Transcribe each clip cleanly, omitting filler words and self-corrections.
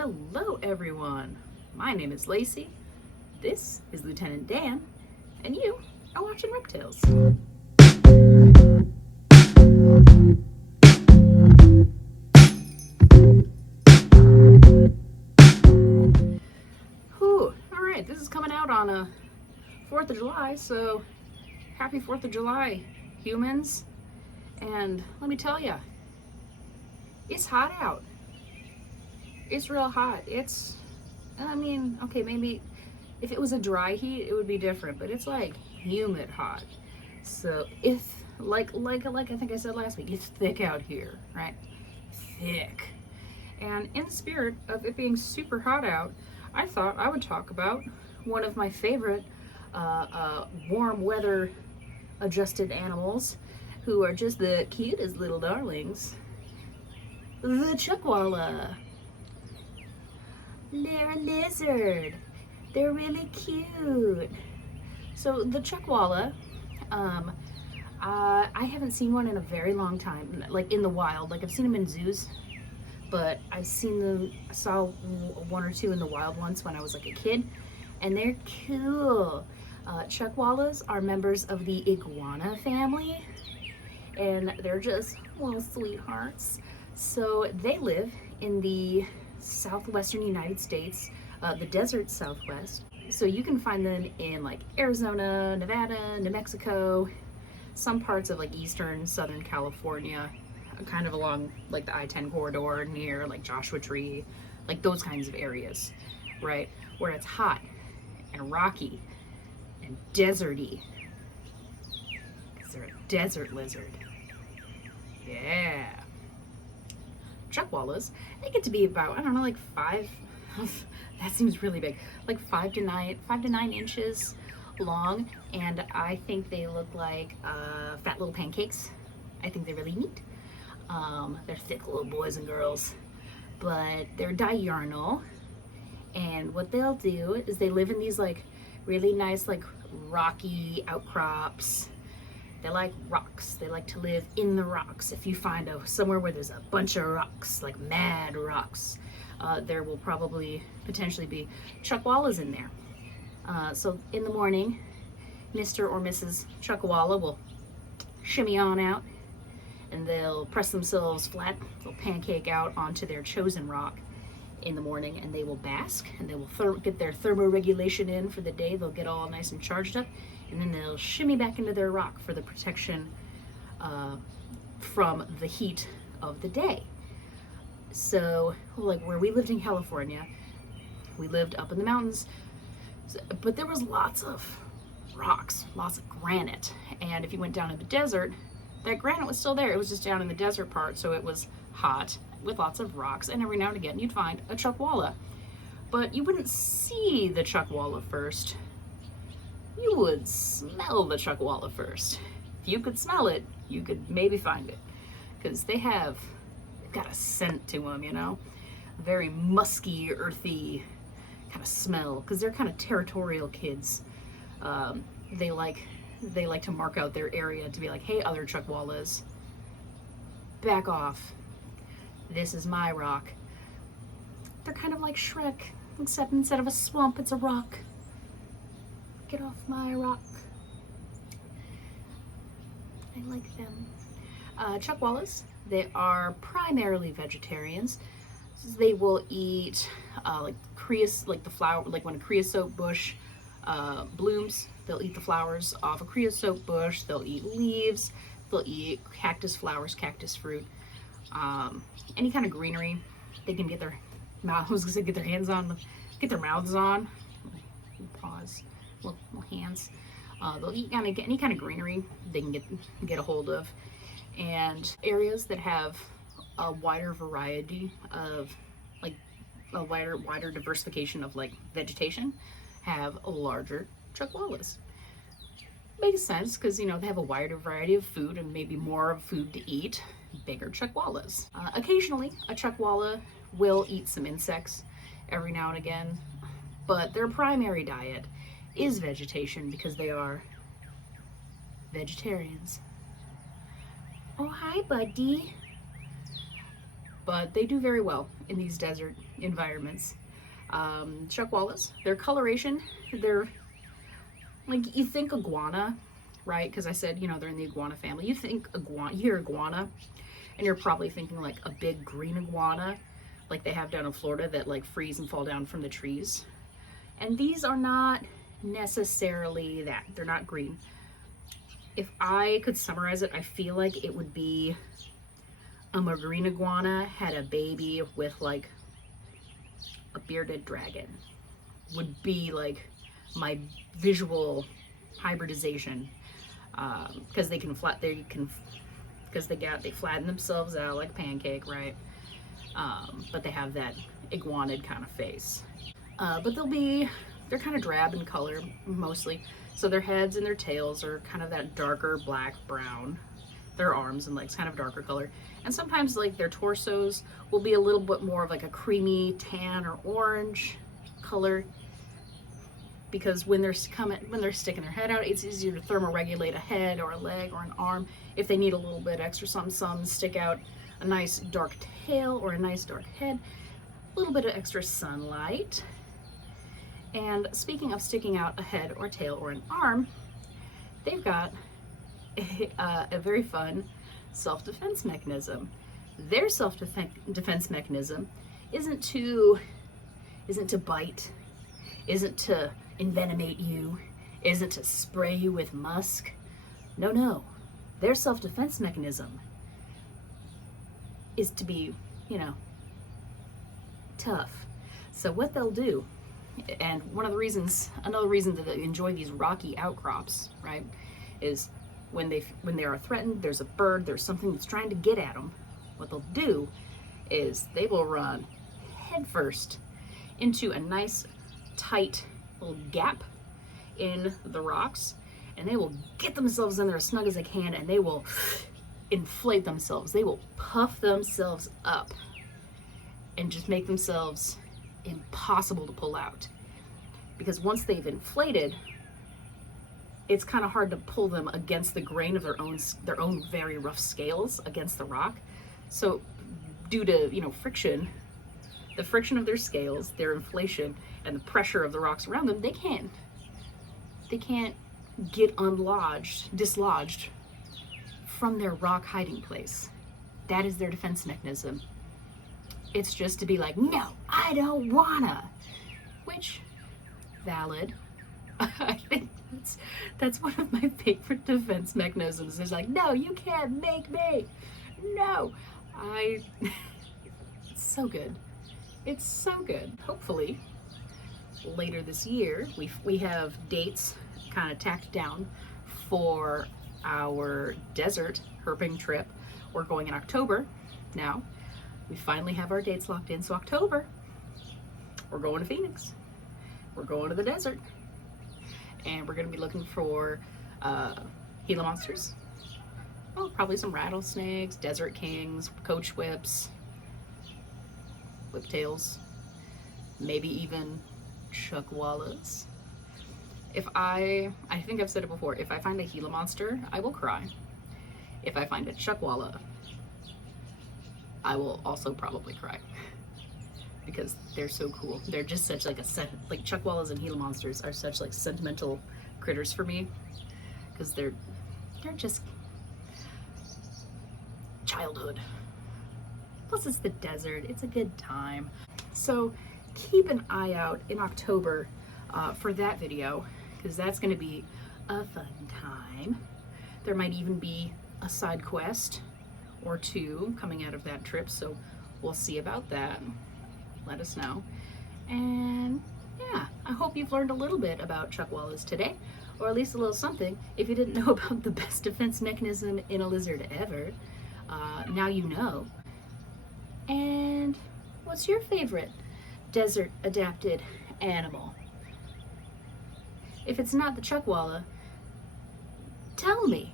Hello everyone, my name is Lacey, this is Lieutenant Dan, and you are watching Reptiles. Whew, alright, this is coming out on a 4th of July, so happy 4th of July, humans. And let me tell ya, it's hot out. It's real hot. Okay, maybe if it was a dry heat, it would be different, but it's like humid hot. So it's like I think I said last week, it's thick out here, right? Thick. And in the spirit of it being super hot out, I thought I would talk about one of my favorite warm weather adjusted animals who are just the cutest little darlings. The Chuckwalla. They're a lizard. They're really cute. So the Chuckwalla, I haven't seen one in a very long time, like in the wild. Like I've seen them in zoos, but I saw one or two in the wild once when I was like a kid, and they're cool. Chuckwallas are members of the iguana family, and they're just little sweethearts. So they live in the southwestern United States, the desert Southwest. So you can find them in like Arizona, Nevada, New Mexico, some parts of like eastern Southern California, kind of along like the I-10 corridor near like Joshua Tree, like those kinds of areas, right? Where it's hot and rocky and deserty, because they're a desert lizard. Yeah. Chuckwallas, they get to be about, I don't know, like 5, that seems really big, like 5 to 9 inches long, and I think they look like fat little pancakes. I think they're really neat. They're thick little boys and girls, but they're diurnal, and what they'll do is they live in these like really nice like rocky outcrops. They like rocks. They like to live in the rocks. If you find somewhere where there's a bunch of rocks, like mad rocks, there will probably potentially be Chuckwallas in there. So in the morning, Mr. or Mrs. Chuckwalla will shimmy on out, and they'll press themselves flat. They'll pancake out onto their chosen rock in the morning, and they will bask, and they will get their thermoregulation in for the day. They'll get all nice and charged up, and then they'll shimmy back into their rock for the protection from the heat of the day. So, like where we lived in California, we lived up in the mountains, but there was lots of rocks, lots of granite. And if you went down in the desert, that granite was still there. It was just down in the desert part, so it was hot with lots of rocks, and every now and again you'd find a Chuckwalla. But you wouldn't see the Chuckwalla first. You would smell the Chuckwalla first. If you could smell it, you could maybe find it, because they've got a scent to them, you know, very musky, earthy kind of smell, because they're kind of territorial kids. They like to mark out their area to be like, hey, other Chuckwallas, back off. This is my rock. They're kind of like Shrek, except instead of a swamp, it's a rock. Get off my rock. I like them. Chuckwallas, they are primarily vegetarians. They will eat like the flower, like when a creosote bush blooms, they'll eat the flowers off a creosote bush. They'll eat leaves. They'll eat cactus flowers, cactus fruit, any kind of greenery they can get their mouths, get their hands on, get their mouths on. Paws. Little hands. They'll eat any kind of greenery they can get a hold of, and areas that have a wider variety of like a wider diversification of like vegetation have larger Chuckwallas. Makes sense, because you know they have a wider variety of food and maybe more food to eat. Bigger Chuckwallas. Occasionally, a Chuckwalla will eat some insects every now and again, but their primary diet is vegetation because they are vegetarians. Oh, hi, buddy. but they do very well in these desert environments. Chuckwallas, their coloration, they're like, you think iguana, right? Because I said, you know, they're in the iguana family. You think iguana, you hear iguana, and you're probably thinking like a big green iguana, like they have down in Florida that like freeze and fall down from the trees. And these are not necessarily that. They're not green. If I could summarize it, I feel like it would be a marine iguana had a baby with like a bearded dragon. Would be like my visual hybridization, because they flatten themselves out like a pancake, right? But they have that iguanid kind of face. But they're kind of drab in color mostly. So their heads and their tails are kind of that darker black brown. Their arms and legs kind of darker color. And sometimes like their torsos will be a little bit more of like a creamy tan or orange color, because when they're sticking their head out, it's easier to thermoregulate a head or a leg or an arm. If they need a little bit extra something, some stick out a nice dark tail or a nice dark head, a little bit of extra sunlight. And speaking of sticking out a head or tail or an arm, they've got a very fun self-defense mechanism. Their self-defense mechanism isn't to bite, isn't to envenomate you, isn't to spray you with musk. No. Their self-defense mechanism is to be, tough. So what they'll do, and another reason that they enjoy these rocky outcrops, right, is when they are threatened, there's a bird, there's something that's trying to get at them, what they'll do is they will run headfirst into a nice tight little gap in the rocks, and they will get themselves in there as snug as they can, and they will inflate themselves. They will puff themselves up and just make themselves impossible to pull out. Because once they've inflated, it's kind of hard to pull them against the grain of their own very rough scales against the rock. So due to, friction, the friction of their scales, their inflation, and the pressure of the rocks around them, they can't get dislodged from their rock hiding place. That is their defense mechanism. It's just to be like, no, I don't wanna. Which, valid. I think that's one of my favorite defense mechanisms. It's like, no, you can't make me. No. It's so good. It's so good. Hopefully, later this year, we have dates kind of tacked down for our desert herping trip. We're going in October now. We finally have our dates locked in. So October, we're going to Phoenix. We're going to the desert. And we're going to be looking for Gila monsters. Well, probably some rattlesnakes, desert kings, coach whips, whiptails, maybe even chuckwallas. I think I've said it before, if I find a Gila monster, I will cry. If I find a chuckwalla, I will also probably cry. Because they're so cool. They're just such like chuckwallas and Gila monsters are such like sentimental critters for me. Because they're just childhood. Plus it's the desert, it's a good time. So keep an eye out in October for that video, because that's going to be a fun time. There might even be a side quest or two coming out of that trip, so we'll see about that. Let us know. And yeah, I hope you've learned a little bit about chuckwallas today, or at least a little something. If you didn't know about the best defense mechanism in a lizard ever, now you know. And what's your favorite desert adapted animal? If it's not the chuckwalla, tell me.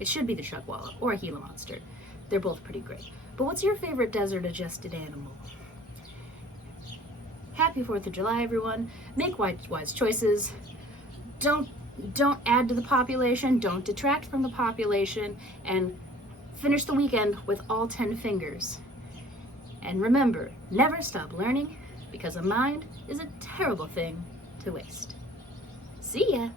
It should be the chuckwalla or a Gila monster. They're both pretty great. But what's your favorite desert adjusted animal? Happy 4th of July, everyone. Make wise choices. Don't add to the population. Don't detract from the population. And finish the weekend with all 10 fingers. And remember, never stop learning, because a mind is a terrible thing to waste. See ya!